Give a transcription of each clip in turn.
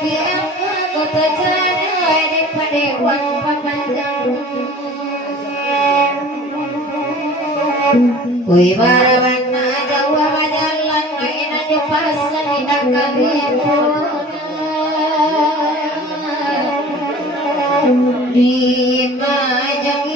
sabiang aku terjadi di padewan papandang kui barawana jawa majalan kaina jupasan tidak kalipun di majang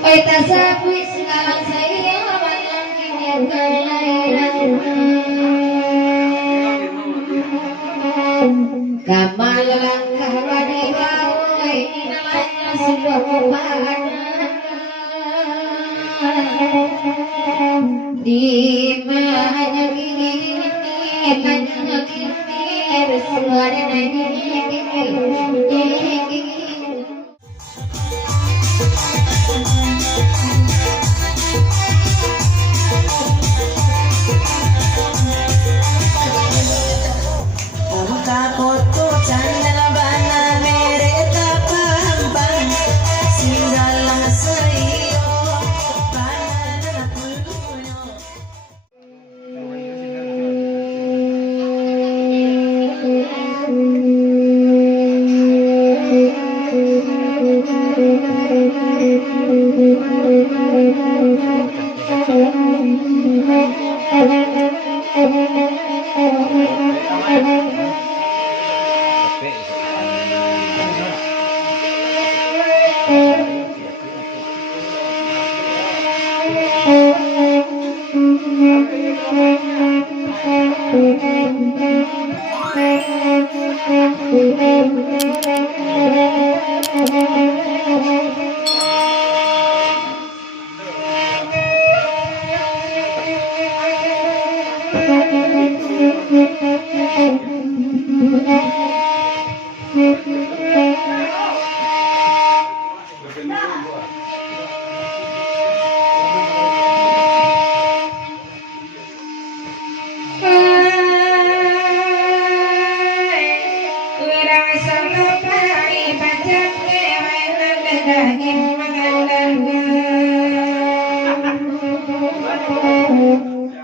oi tasapui sekarang saya malam kini kamal langkah wadibau ini namanya sudah kubahan di mana gini kanya gini bersuara nadi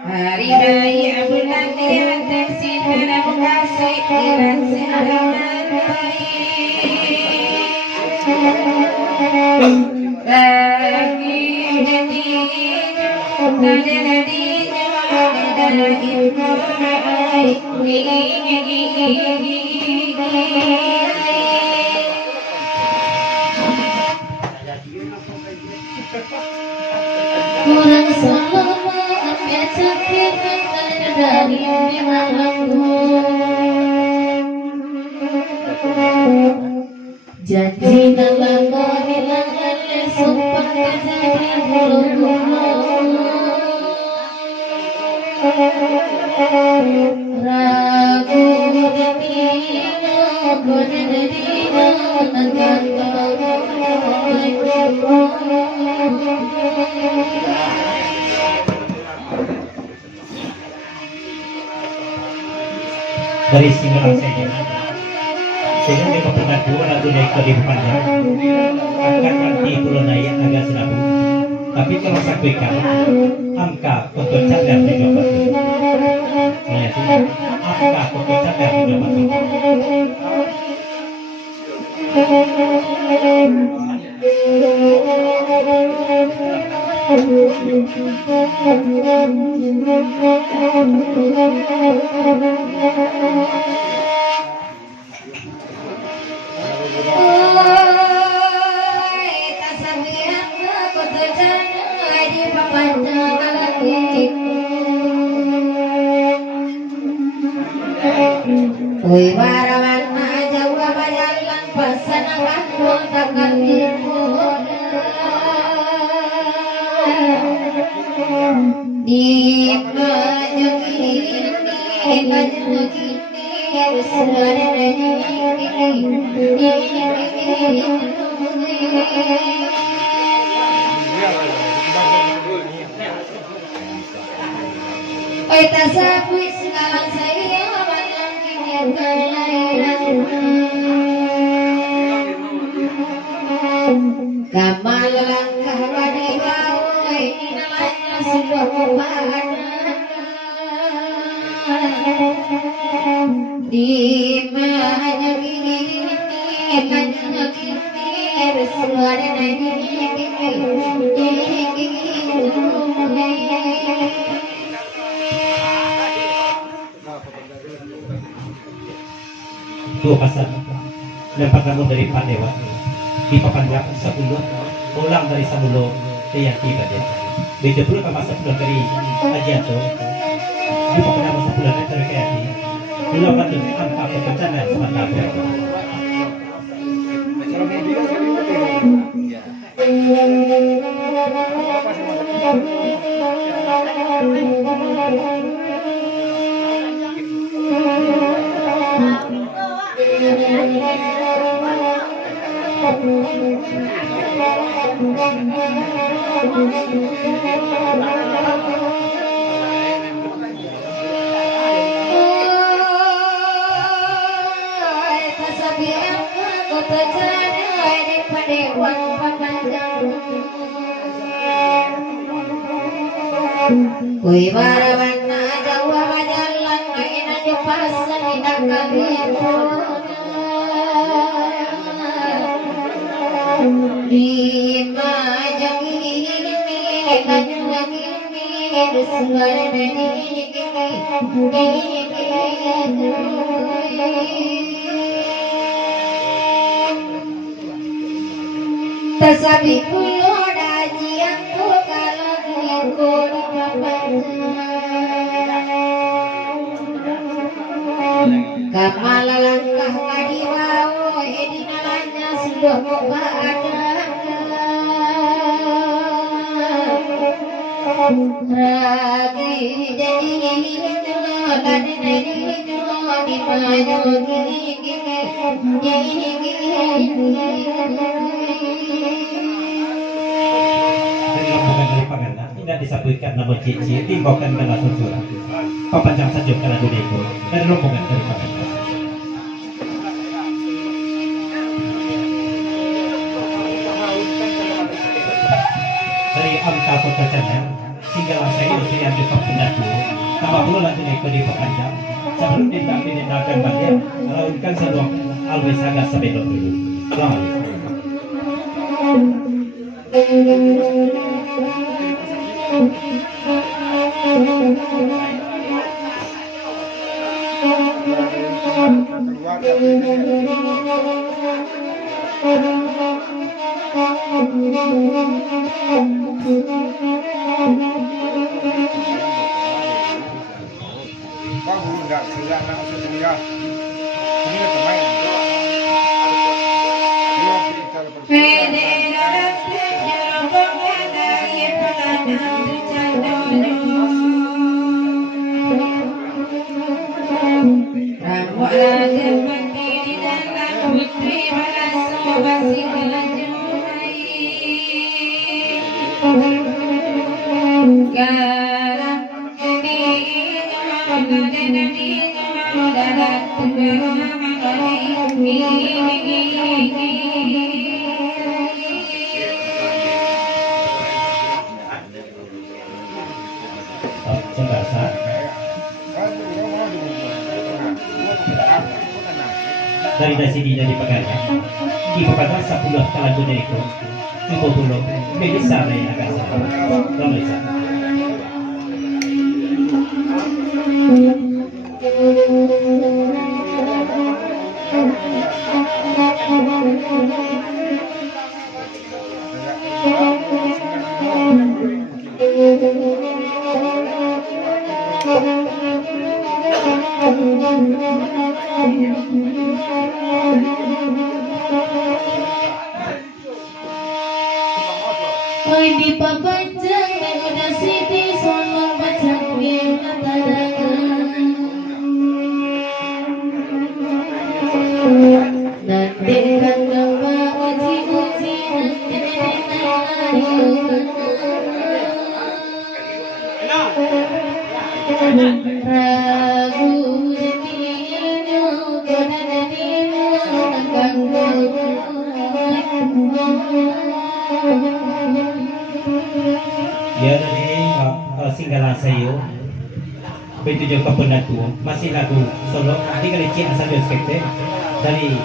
hari raya bulan dia tersinar kasih dirasakan lagi kurang selamat ya sakit dari malamku janji dalam hilang sumpah terjadi ragu dari Singalang saja sehingga dia pengakuan atau naik ke panjang akan nanti pulau naik agak serabu tapi kalau sampaikan angka untuk cadar di dapat nah itu angka untuk cadar di dapat kui barawana jawa majalan pasangan kontakan di oi tasapui sekarang saya malam kini Kamal langkah kadiwau ini namanya sudah kepada di mana gini bersuara dua pasang lempar kamu dari Pandewa di papanjang 10 pulang dari Samulo ke yang tiba dia beda pula ke masa pulang dari Ajiato di papanjang masa pulang dari Terkayati pulang batu angka kebencana sementara Kui barawana jawa majalan main aja pasan tidak di majang ini kajang ini suara tasabi kulo dajian tu kalau ngikut kamal langkah kadiwau ini namanya sudah kepada ragi jadi di maju tidak disebutkan nama cici timbokan dengan susuran papanjang saja karena dunia itu dari rombongan dari Paganda dari angka kota Canda sehingga saya itu yang dekat pendaku tambah pula lagi naik ke di Papanjang sebelum ditindakan banyak melakukan sebuah always agak sebelum dulu selamat dari sini dari Paganda di Paganda 10 kalago na ito tutulog may bisa na yung agasa ramay sa Oi di Papanjang Megoda City Solo Bacang Bina nanti kandang uji-uji ragu jadinya goda singgalan sayo. Begitu juga penatu masih lagu solo. Nanti kali cik asal dia skepte dari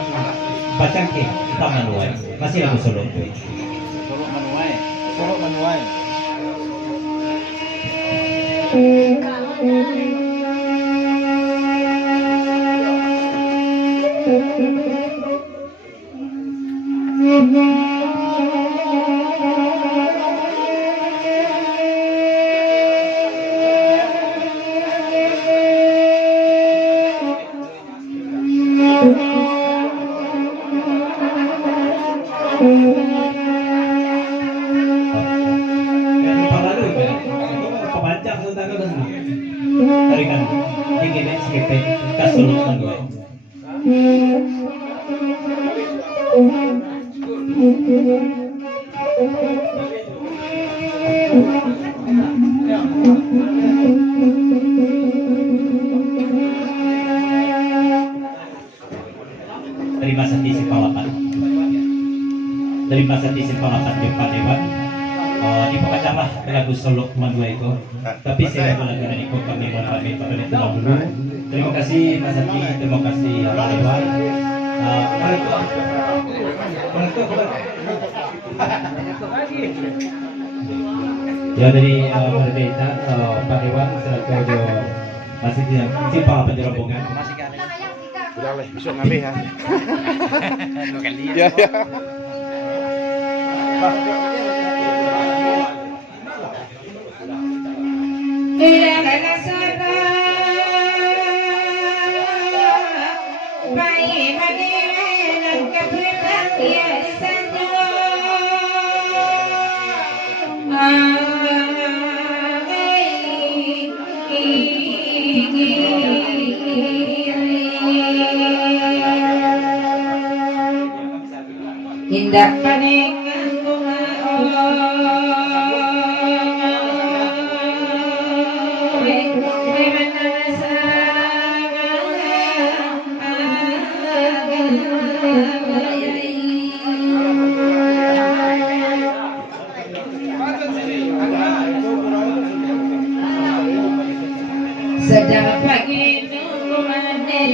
bacang ke Pamanuai masih lagu solo. Solo Manuai. Solo Manuai. Tarikan ingin skepte kasolo Manuai. Terima kasih si Palapan. Terima kasih si Palapan di Padewan. Di pengacamah lagu solo Manuai itu. Tapi saya lagu dari itu kami mengalami pada itu dulu. Terima kasih Mas Ati, terima kasih Padewan. Ya dari Merdeka Pak Dewan selaku masih si Palapan di rombongan. Udah lah, besok ngambil ya. Ya, ya. Indah panengan bunga sedang pagi nunggu maneh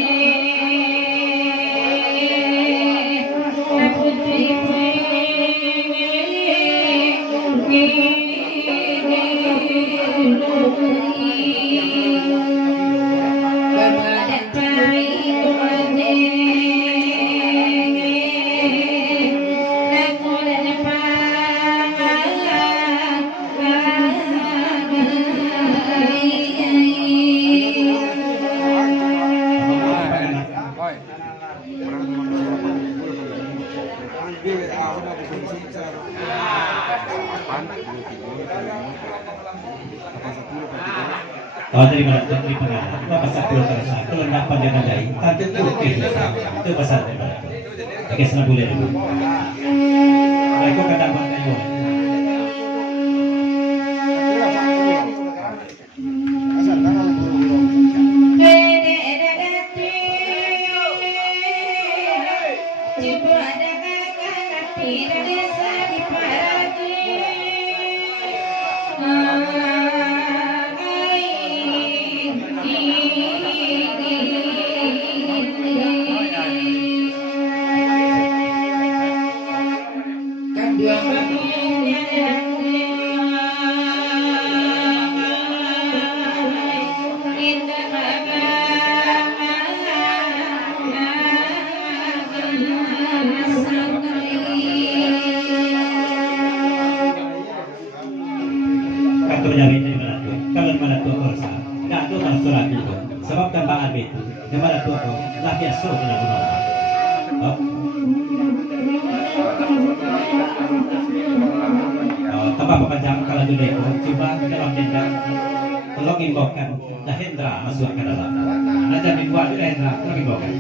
dari mana dari pengalat apa satu terasa kelendapan dengan dari tante itu pasal dari mana oke sana boleh dulu aku kadang pakai yo sebab tambahan itu di mana tu aku lagi asal dengan guna. Tambah panjang kalau dulu itu coba dalam dendam tolong imbaukan Hendra masuk ke dalam. Nanti dibuat Hendra tolong imbaukan.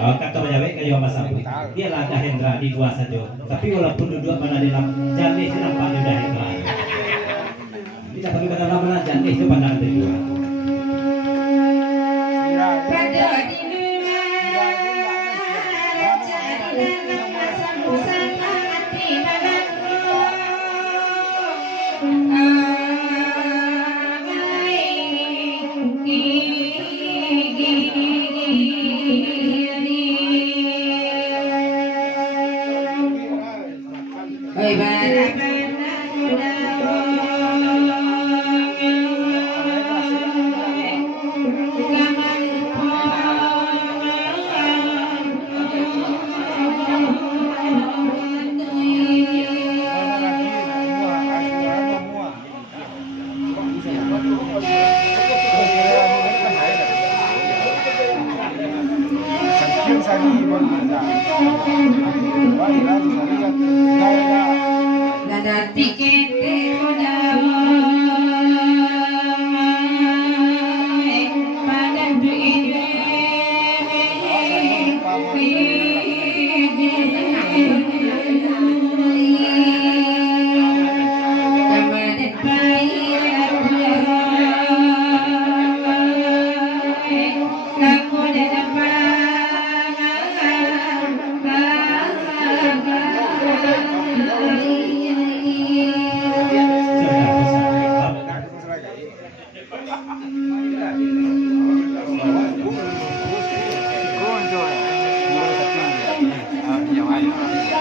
Oh, kata menyawe kayu Mas Abu. Dia lah Hendra di dua saja. Tapi walaupun duduk mana di dalam jani sih nampak dia Hendra. Kita pergi pada mana jani itu pandang dari dua. Pada di luar cari dalam masa busana hati malamku. Oi Dada tiket pada duit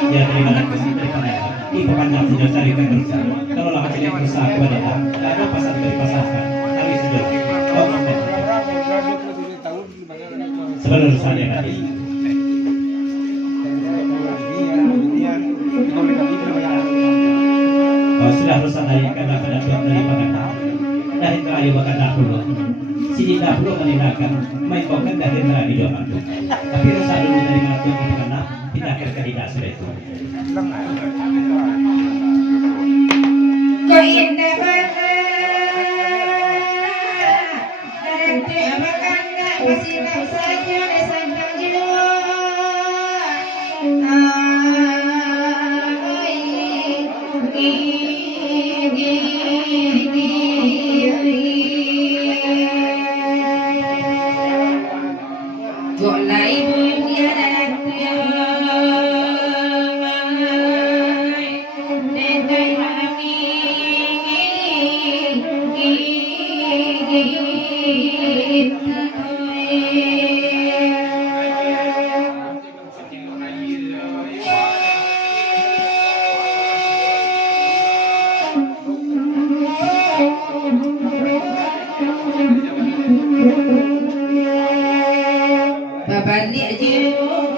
Ya terima kasih dari pendengar. Di pekanjang sudah carikan berusaha. Kalau lama tidak berusaha kepada ada pasar dari pasaran. Kami sudah komen. Sebelum saya nanti. Kalau sudah berusaha dari karena pada dari pengantar. Dari terakhir bahkan dahulu. Sini dahulu meninggalkan main bokan dari terakhir doa. Tapi berusaha dulu dari mati karena tidak akan tidak sudah itu. Kau indah banget, nanti makan nggak masih nggak saja disandang jiwa. Golai dunia dan babalik jiwa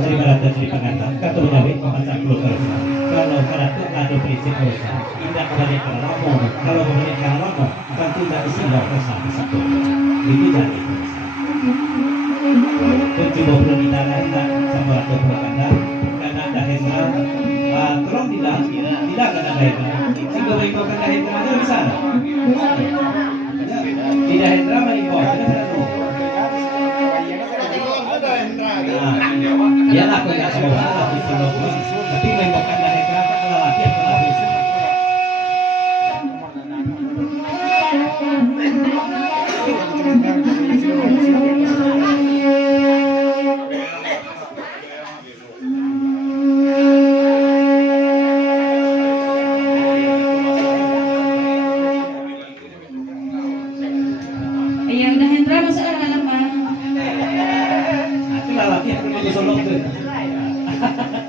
terima kasih kata menjawab macam keluar kalau karatu ada prinsip dosa tidak boleh kalau boleh kalau kan tidak isi dosa satu itu jadi coba perlu kita sama atau berkata karena ada Hendra tolong tidak ada Hendra sehingga mereka kata Hendra ada di sana tidak Hendra mereka ada ya aku tak tahu apa itu tapi memang dari berapa lelaki yang telah bisa ya udah Hendra masuk ke dalam Pak. itu lelaki yang bisa solok tuh